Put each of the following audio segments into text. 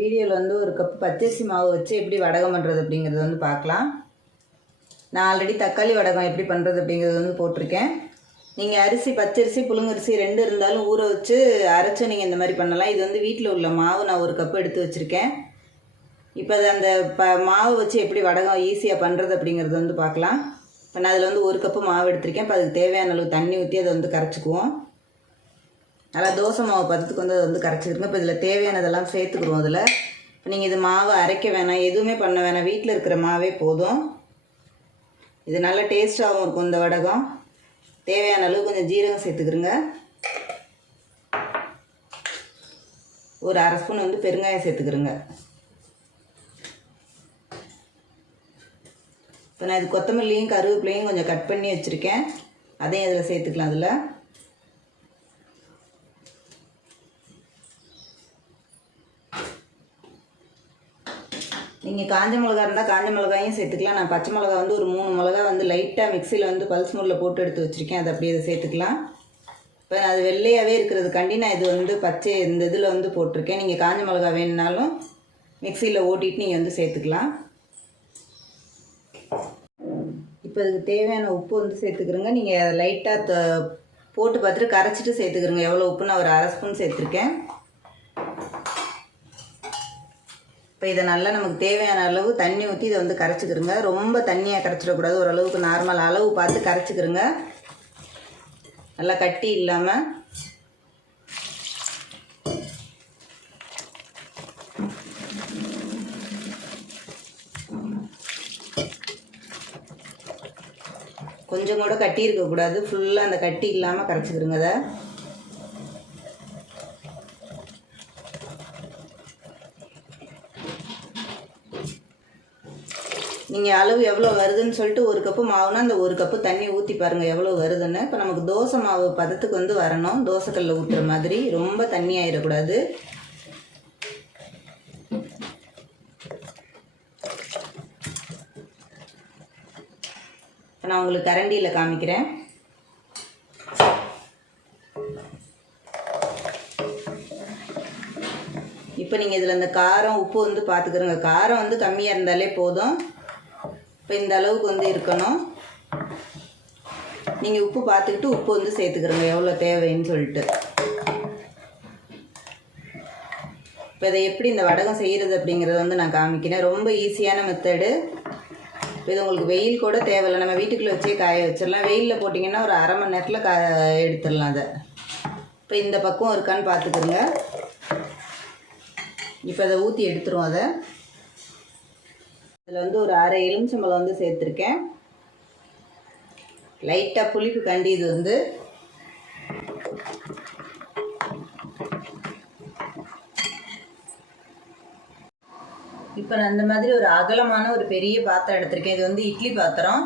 வீடியோவில் வந்து ஒரு கப்பு பச்சரிசி மாவு வச்சு எப்படி வடகம் பண்ணுறது அப்படிங்கிறது வந்து பார்க்கலாம். நான் ஆல்ரெடி தக்காளி வடகம் எப்படி பண்ணுறது அப்படிங்கிறது வந்து போட்டிருக்கேன். நீங்கள் அரிசி பச்சரிசி புழுங்கரிசி ரெண்டு இருந்தாலும் ஊற வச்சு அரைச்சு நீங்கள் இந்த மாதிரி பண்ணலாம். இது வந்து வீட்டில் உள்ள மாவு நான் ஒரு கப்பு எடுத்து வச்சுருக்கேன். இப்போ அது அந்த ப மாவு வச்சு எப்படி வடகம் ஈஸியாக பண்ணுறது அப்படிங்கிறது வந்து பார்க்கலாம். இப்போ நான் அதில் வந்து ஒரு கப்பு மாவு எடுத்திருக்கேன். இப்போ அதுக்கு தேவையான அளவு தண்ணி ஊற்றி அதை வந்து கரைச்சிக்குவோம். நல்லா தோசை மாவு பதத்துக்கு வந்து அதை வந்து கரைச்சிக்கிறோங்க இப்போ இதில் தேவையானதெல்லாம் சேர்த்துக்குருவோம் அதில். இப்போ நீங்கள் இது மாவு அரைக்க வேணாம். எதுவுமே பண்ண வேணாம். வீட்டில் இருக்கிற மாவே போதும். இது நல்ல டேஸ்ட்டாகவும் இருக்கும் இந்த வடகம். தேவையான அளவு கொஞ்சம் ஜீரகம் சேர்த்துக்கிறோங்க ஒரு அரை ஸ்பூன் வந்து பெருங்காயம் சேர்த்துக்கிறோங்க இப்போ நான் இது கொத்தமல்லியும் கருவேப்பிலையும் கொஞ்சம் கட் பண்ணி வச்சுருக்கேன். அதையும் அதில் சேர்த்துக்கலாம் அதில். நீங்கள் காஞ்ச மிளகா இருந்தால் காஞ்ச மிளகாயும் சேர்த்துக்கலாம். நான் பச்சை மிளகா வந்து ஒரு மூணு மிளகா வந்து லைட்டாக மிக்சியில் வந்து பல்ஸ் மூடில் போட்டு எடுத்து வச்சுருக்கேன். அதை அப்படியே சேர்த்துக்கலாம். இப்போ அது வெள்ளையாகவே இருக்கிறதுக்காண்டி நான் இது வந்து பச்சை இந்த இதில் வந்து போட்டிருக்கேன். நீங்கள் காஞ்ச மிளகா வேணுனாலும் மிக்சியில் ஓட்டிட்டு நீங்கள் வந்து சேர்த்துக்கலாம். இப்போ இதுக்கு தேவையான உப்பு வந்து சேர்த்துக்கிறோங்க. நீங்கள் லைட்டாக த போட்டு பார்த்துட்டு கரைச்சிட்டு சேர்த்துக்கிறோங்க. எவ்வளோ உப்பு நான் ஒரு அரை ஸ்பூன் சேர்த்துருக்கேன். இப்போ இதை நல்லா நமக்கு தேவையான அளவு தண்ணி ஊற்றி இதை வந்து கரைச்சிக்கிறோங்க ரொம்ப தண்ணியாக கரைச்சிடக்கூடாது. ஓரளவுக்கு நார்மல் அளவு பார்த்து கரைச்சிக்கிறோங்க நல்லா கட்டி இல்லாமல் கொஞ்சம் கூட கட்டி இருக்கக்கூடாது. ஃபுல்லாக அந்த கட்டி இல்லாமல் கரைச்சிக்கிறோங்க அதை நீங்கள் அளவு எவ்வளோ வருதுன்னு சொல்லிட்டு ஒரு கப்பு மாவுனா அந்த ஒரு கப்பு தண்ணி ஊற்றி பாருங்கள் எவ்வளோ வருதுன்னு. இப்போ நமக்கு தோசை மாவு பதத்துக்கு வந்து வரணும். தோசைக்கல்லில் ஊற்றுற மாதிரி. ரொம்ப தண்ணி ஆயிடக்கூடாது இப்போ நான் உங்களுக்கு கரண்டியில் காமிக்கிறேன். இப்போ நீங்கள் இதில் இந்த காரம் உப்பு வந்து பார்த்துக்கிறோங்க காரம் வந்து கம்மியாக இருந்தாலே போதும். இப்போ இந்த அளவுக்கு வந்து இருக்கணும். நீங்கள் உப்பு பார்த்துக்கிட்டு உப்பு வந்து சேர்த்துக்கிறோங்க எவ்வளோ தேவைன்னு சொல்லிட்டு. இப்போ இதை எப்படி இந்த வடகம் செய்கிறது அப்படிங்கிறத வந்து நான் காமிக்கிறேன். ரொம்ப ஈஸியான மெத்தடு இப்போ இது உங்களுக்கு வெயில் கூட தேவையில்லை. நம்ம வீட்டுக்குள்ளே வச்சே காய வச்சிடலாம். வெயிலில் போட்டிங்கன்னா ஒரு அரை மணி நேரத்தில் கா எடுத்துடலாம் அதை. இப்போ இந்த பக்கம் இருக்கான்னு பார்த்துக்குங்க இப்போ அதை ஊற்றி எடுத்துருவோம் அதை. இதில் வந்து ஒரு அரை எலுமிச்சம்பழம் வந்து சேர்த்துருக்கேன். லைட்டாக புளிப்பு கண்டி இது வந்து. இப்போ நான் இந்த மாதிரி ஒரு அகலமான ஒரு பெரிய பாத்திரம் எடுத்திருக்கேன். இது வந்து இட்லி பாத்திரம்.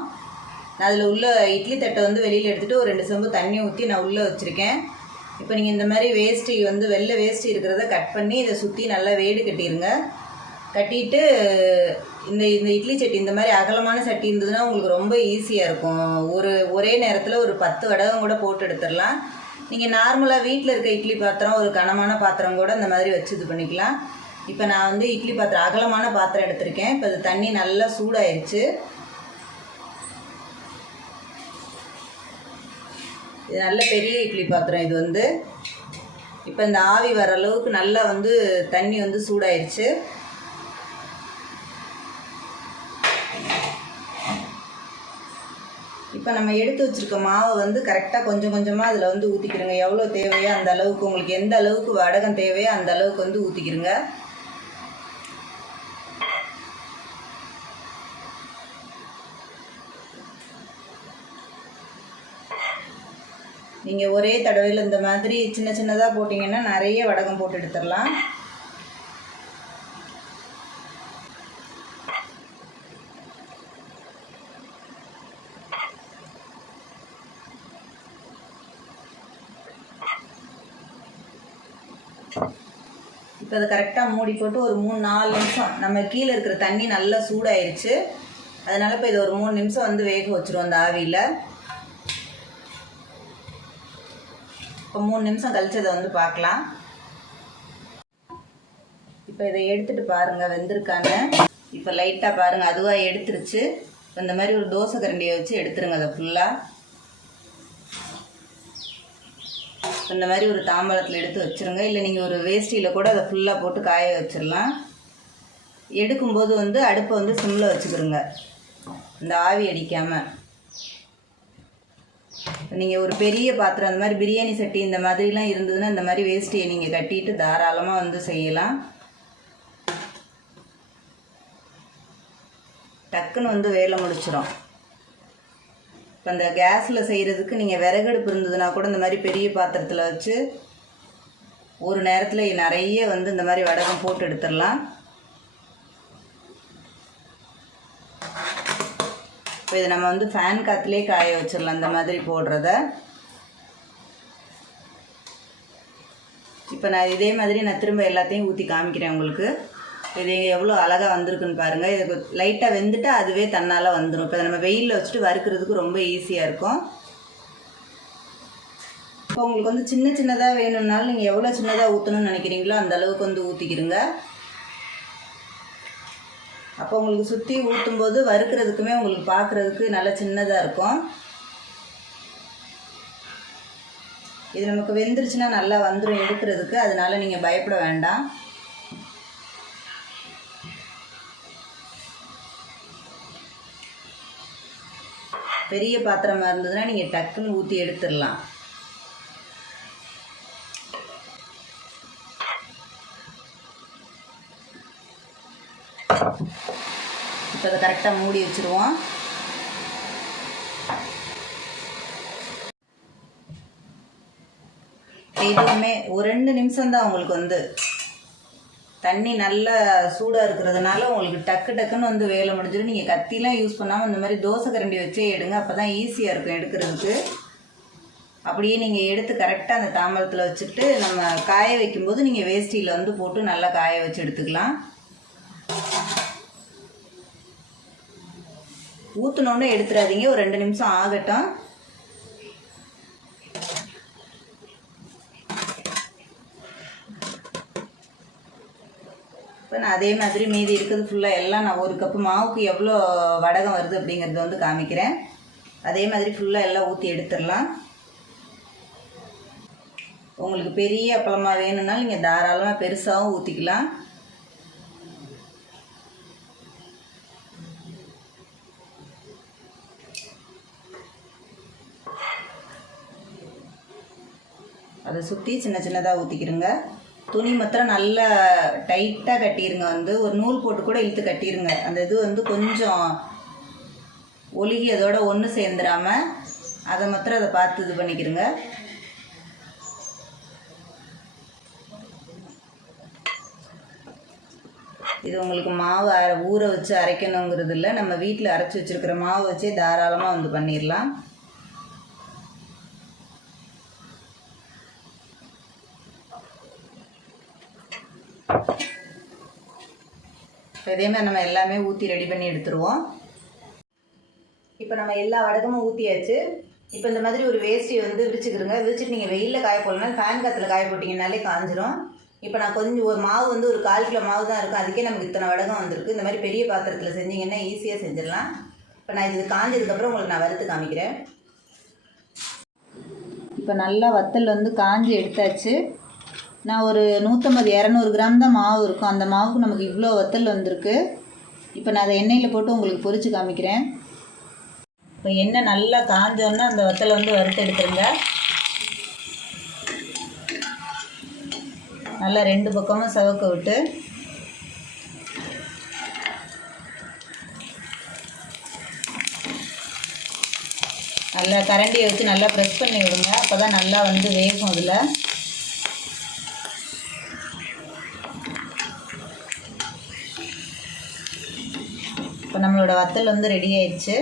நான் அதில் உள்ள இட்லி தட்டை வந்து வெளியில் எடுத்துகிட்டு ஒரு ரெண்டு செம்பு தண்ணி ஊற்றி நான் உள்ளே வச்சுருக்கேன். இப்போ நீங்கள் இந்த மாதிரி வேஷ்டி வந்து வெள்ளை வேஷ்டி இருக்கிறத கட் பண்ணி இதை சுற்றி நல்லா வேடு கட்டிடுங்க கட்டிட்டு இந்த இந்த இட்லி சட்டி இந்த மாதிரி அகலமான சட்டி இருந்ததுன்னா உங்களுக்கு ரொம்ப ஈஸியாக இருக்கும். ஒரு ஒரே நேரத்தில் ஒரு பத்து வடகம் கூட போட்டு எடுத்துடலாம். நீங்கள் நார்மலாக வீட்டில் இருக்க இட்லி பாத்திரம் ஒரு கனமான பாத்திரம் கூட இந்த மாதிரி வச்சு இது பண்ணிக்கலாம். இப்போ நான் வந்து இட்லி பாத்திரம் அகலமான பாத்திரம் எடுத்திருக்கேன். இப்போ அது தண்ணி நல்லா சூடாயிருச்சு. இது நல்ல பெரிய இட்லி பாத்திரம் இது வந்து. இப்போ இந்த ஆவி வர அளவுக்கு நல்லா வந்து தண்ணி வந்து சூடாயிருச்சு. இப்போ நம்ம எடுத்து வச்சிருக்க மாவை வந்து கரெக்டாக கொஞ்சம் கொஞ்சமாக அதில் வந்து ஊற்றிக்கிறோங்க எவ்வளோ தேவையோ அந்த அளவுக்கு உங்களுக்கு எந்த அளவுக்கு வடகம் தேவையோ அந்த அளவுக்கு வந்து ஊற்றிக்கிறோங்க நீங்கள் ஒரே தடவையில் இந்த மாதிரி சின்ன சின்னதாக போட்டிங்கன்னா நிறைய வடகம் போட்டு எடுத்துடலாம். இப்போ அதை கரெக்டாக மூடி போட்டு ஒரு மூணு நாலு நிமிஷம். நம்ம கீழே இருக்கிற தண்ணி நல்லா சூடாயிருச்சு. அதனால் இப்போ இது ஒரு மூணு நிமிஷம் வந்து வேக வச்சுருவோம் அந்த ஆவியில். இப்போ மூணு நிமிஷம் கழிச்சு அதை வந்து பார்க்கலாம். இப்போ இதை எடுத்துட்டு பாருங்க வெந்திருக்காங்க. இப்போ லைட்டாக பாருங்கள் அதுவாக எடுத்துருச்சு. இந்த மாதிரி ஒரு தோசை கரண்டியை வச்சு எடுத்துருங்க அதை ஃபுல்லாக இந்த மாதிரி ஒரு தாம்பழத்தில் எடுத்து வச்சிருங்க. இல்லை நீங்கள் ஒரு வேஷ்டியில் கூட அதை ஃபுல்லாக போட்டு காய வச்சிடலாம் எடுக்கும்போது வந்து அடுப்பை வந்து சிம்மில் வச்சுக்கிறோங்க இந்த ஆவி அடிக்காமல் நீங்கள் ஒரு பெரிய பாத்திரம் அந்த மாதிரி பிரியாணி சட்டி இந்த மாதிரிலாம் இருந்ததுன்னா இந்த மாதிரி வேஷ்டியை நீங்கள் கட்டிட்டு தாராளமாக வந்து செய்யலாம். டக்குன்னு வந்து வேலை முடிச்சிடும் இப்போ இந்த கேஸில் செய்கிறதுக்கு நீங்கள் விறகடுப்பு இருந்ததுன்னா கூட இந்த மாதிரி பெரிய பாத்திரத்தில் வச்சு ஒரு நேரத்தில் நிறைய வந்து இந்த மாதிரி வடகம் போட்டு எடுத்துடலாம். இப்போ இதை நம்ம வந்து ஃபேன் காற்றுலேயே காய வச்சிடலாம் இந்த மாதிரி போடுறத. இப்போ நான் இதே மாதிரி நான் திரும்ப எல்லாத்தையும் ஊற்றி காமிக்கிறேன் உங்களுக்கு. இது எவ்வளோ அழகாக வந்திருக்குன்னு பாருங்கள் இது லைட்டாக வெந்துட்டு அதுவே தன்னால் வந்துடும் இப்போ நம்ம வெயிலில் வச்சுட்டு வறுக்கிறதுக்கு ரொம்ப ஈஸியாக இருக்கும். இப்போ உங்களுக்கு வந்து சின்ன சின்னதாக வேணும்னாலும் நீங்கள் எவ்வளோ சின்னதாக ஊற்றணும்னு நினைக்கிறீங்களோ அந்த அளவுக்கு வந்து ஊற்றிக்கிடுங்க அப்போ உங்களுக்கு சுற்றி ஊற்றும்போது வறுக்கிறதுக்குமே உங்களுக்கு பார்க்குறதுக்கு நல்லா சின்னதாக இருக்கும். இது நமக்கு வெந்துருச்சுன்னா நல்லா வந்துடும் எடுக்கிறதுக்கு. அதனால நீங்கள் பயப்பட வேண்டாம். பெரிய பாத்திரமாக இருந்ததுன்னா நீங்கள் டக்குன்னு ஊற்றி எடுத்துடலாம். இப்போ அதை கரெக்டாக மூடி வச்சுருவோம். இதுவுமே ஒரு ரெண்டு நிமிஷம் தான் உங்களுக்கு வந்து தண்ணி நல்லா சூடாக இருக்கிறதுனால உங்களுக்கு டக்கு டக்குன்னு வந்து வேலை முடிஞ்சிடும். நீங்கள் கத்திலாம் யூஸ் பண்ணாமல் இந்த மாதிரி தோசை கரண்டி வச்சே எடுங்க. அப்போ தான் ஈஸியாக இருக்கும் எடுக்கிறதுக்கு. அப்படியே நீங்கள் எடுத்து கரெக்டாக அந்த தாம்பரத்தில் வச்சுட்டு நம்ம காய வைக்கும்போது நீங்கள் வேஷ்டியில் வந்து போட்டு நல்லா காய வச்சு எடுத்துக்கலாம். ஊற்றினோன்னே எடுத்துடாதீங்க. ஒரு ரெண்டு நிமிஷம் ஆகட்டும். இப்போ நான் அதே மாதிரி மீதி இருக்கிறது ஃபுல்லாக எல்லாம் நான் ஒரு கப்பு மாவுக்கு எவ்வளோ வடகம் வருது அப்படிங்கிறத வந்து காமிக்கிறேன். அதே மாதிரி ஃபுல்லாக எல்லாம் ஊற்றி எடுத்துடலாம். உங்களுக்கு பெரிய அப்பளமாக வேணும்னாலும் நீங்கள் தாராளமாக பெருசாகவும் ஊற்றிக்கலாம் அதை சுற்றி சின்ன சின்னதாக ஊற்றிக்கிறோங்க துணி மாத்திரம் நல்லா டைட்டாக கட்டிடுங்க வந்து ஒரு நூல் போட்டு கூட இழுத்து கட்டிடுங்க அந்த இது வந்து கொஞ்சம் ஒழுகி அதோட ஒன்று சேர்ந்துடாம அதை மாத்திரம் அதை பார்த்து இது பண்ணிக்கிடுங்க இது உங்களுக்கு மாவு அரை ஊற வச்சு அரைக்கணுங்கிறது இல்லை. நம்ம வீட்டில் அரைச்சி வச்சுருக்கிற மாவு வச்சே தாராளமாக வந்து பண்ணிடலாம் இதே மாதிரி நம்ம எல்லாமே ஊற்றி ரெடி பண்ணி எடுத்துருவோம். இப்போ நம்ம எல்லா வடகமும் ஊற்றியாச்சு இப்போ இந்த மாதிரி ஒரு வேஷ்டி வந்து விரிச்சுக்கிறோங்க விரிச்சிட்டு நீங்கள் வெயிலில் காய போடலாம் ஃபேன் காற்றுல காய போட்டிங்கனாலே காஞ்சிரும். இப்போ நான் கொஞ்சம் ஒரு மாவு வந்து ஒரு கால் கிலோ மாவு தான் இருக்கும். அதுக்கே நமக்கு இத்தனை வடகம் வந்திருக்கு. இந்த மாதிரி பெரிய பாத்திரத்தில் செஞ்சீங்கன்னா ஈஸியாக செஞ்சிடலாம். இப்போ நான் இது காஞ்சதுக்கப்புறம் உங்களுக்கு நான் வறுத்து காமிக்கிறேன். இப்போ நல்லா வத்தல் வந்து காஞ்சி எடுத்தாச்சு. நான் ஒரு நூற்றம்பது இரநூறு கிராம் தான் மாவு இருக்கும். அந்த மாவுக்கு நமக்கு இவ்வளோ வத்தல் வந்திருக்கு. இப்போ நான் அதை எண்ணெயில் போட்டு உங்களுக்கு பொறிச்சு காமிக்கிறேன். இப்போ எண்ணெய் நல்லா காஞ்சோன்னா அந்த வத்தலை வந்து வறுத்து எடுத்துருங்க. நல்லா ரெண்டு பக்கமும் சவக்க விட்டு. நல்லா கரண்டியை வச்சு நல்லா ப்ரெஸ் பண்ணி விடுங்க. அப்போ தான் நல்லா வந்து வேகும் அதில். இப்போ நம்மளோட வத்தல் வந்து ரெடி ஆயிடுச்சு.